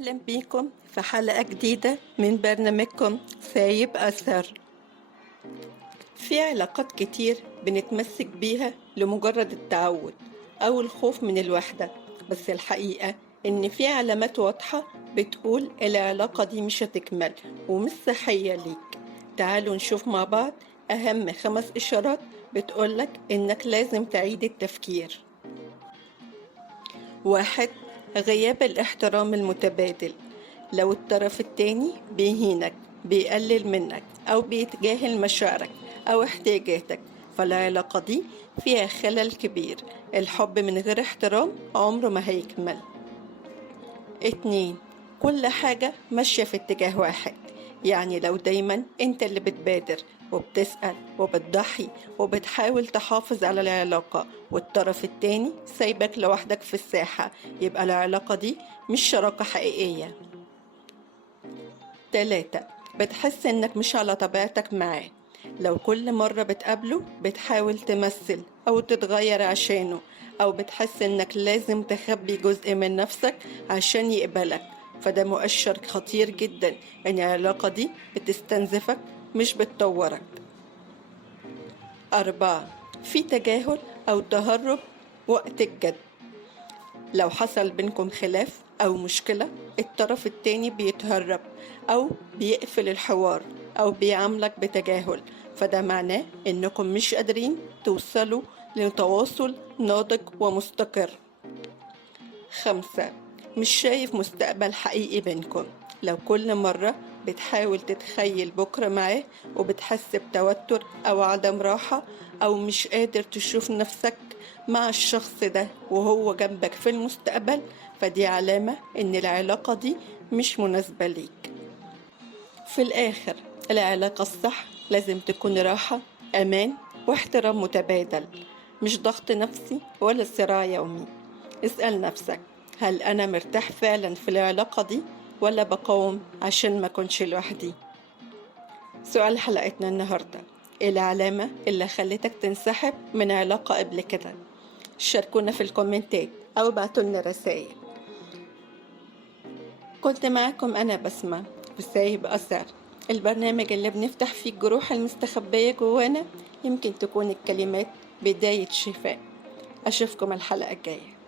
أهلا بيكم في حلقة جديدة من برنامجكم سايب أثر. في علاقات كتير بنتمسك بيها لمجرد التعود أو الخوف من الوحدة، بس الحقيقة إن في علامات واضحة بتقول العلاقة دي مش هتكمل ومش صحية ليك. تعالوا نشوف مع بعض أهم 5 إشارات بتقولك إنك لازم تعيد التفكير. 1. غياب الاحترام المتبادل. لو الطرف التاني بيهينك، بيقلل منك، أو بيتجاهل مشاعرك أو احتياجاتك، فالعلاقة دي فيها خلل كبير. الحب من غير احترام عمره ما هيكمل. 2. كل حاجة ماشية في اتجاه واحد، يعني لو دايما انت اللي بتبادر وبتسأل وبتضحي وبتحاول تحافظ على العلاقة والطرف التاني سايبك لوحدك في الساحة، يبقى العلاقة دي مش شراكة حقيقية. 3. بتحس انك مش على طبيعتك معاه. لو كل مرة بتقابله بتحاول تمثل أو تتغير عشانه، أو بتحس إنك لازم تخبي جزء من نفسك عشان يقبلك، فده مؤشر خطير جدا إن العلاقة دي بتستنزفك مش بتطورك. 4. في تجاهل أو تهرب وقت الجد. لو حصل بينكم خلاف أو مشكلة، الطرف التاني بيتهرب أو بيقفل الحوار أو بيعاملك بتجاهل، فده معناه إنكم مش قادرين توصلوا لتواصل ناضج ومستقر. 5. مش شايف مستقبل حقيقي بينكم. لو كل مرة بتحاول تتخيل بكرة معاه وبتحس بتوتر أو عدم راحة، أو مش قادر تشوف نفسك مع الشخص ده وهو جنبك في المستقبل، فدي علامة إن العلاقة دي مش مناسبة ليك. في الآخر، العلاقة الصح لازم تكون راحة، أمان، واحترام متبادل، مش ضغط نفسي ولا صراع يومي. اسأل نفسك، هل أنا مرتاح فعلا في العلاقة دي ولا بقاوم عشان ما أكونش لوحدي؟ سؤال حلقتنا النهاردة: إيه العلامة اللي خلتك تنسحب من علاقة قبل كده؟ شاركونا في الكومنتات أو ابعتولنا رسائل. كنت معاكم أنا بسمة في سايب أثر، البرنامج اللي بنفتح فيه الجروح المستخبية جوانا، يمكن تكون الكلمات بداية شفاء. أشوفكم الحلقة الجاية.